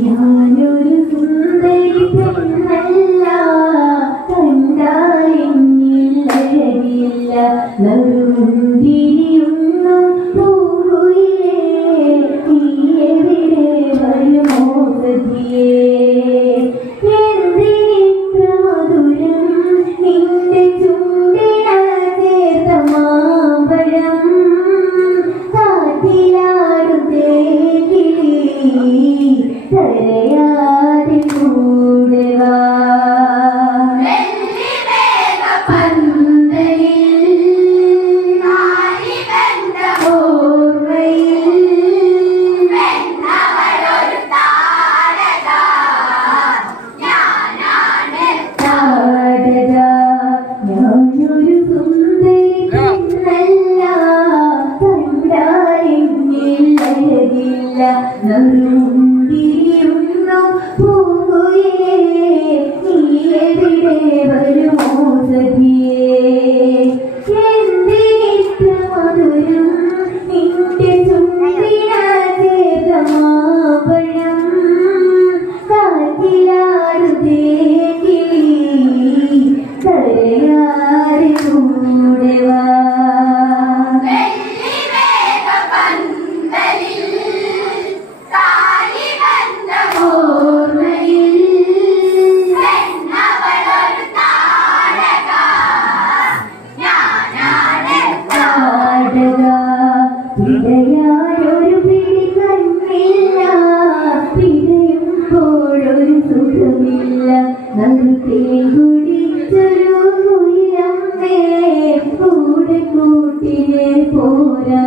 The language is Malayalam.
ഞാനൊരു സുന്ദരി പെണ്ണല്ല, കണ്ടാലില്ല നറുമുന്തിരിയൊന്നും പൂവിലേ, നീ എവിടെ വരുമോ സഖിയേ? എന്തിനിത്ര മധുരം നിന്റെ ചുണ്ടിന ചേർത്ത മാമ്പഴം, കാറ്റിലാടും തേക്കിലി കരയാതെ കൂടെ വാ. ഞാനൊരു സുന്ദരി പെണ്ണല്ല, കണ്ടാലില്ല നറുമുന്തിരിയൊന്നും പൂവിലേ, നീ എവിടെ വരുമോ സഖിയേ? എന്തിനിത്ര മധുരം നിന്റെ ചുണ്ടിന ചേർത്ത മാമ്പഴം, കാറ്റിലാടുതേ കിളി കരയാതെ കൂടെ വാ. പിടയായൊരു പിടി കണ്ണില്ല, പിടയുമ്പോഴൊരു സുഖമില്ല, നറുത്തേ കുടിച്ചൊരു കുയിലമ്മേ കൂടെ കൂട്ടിനെ പോരാ.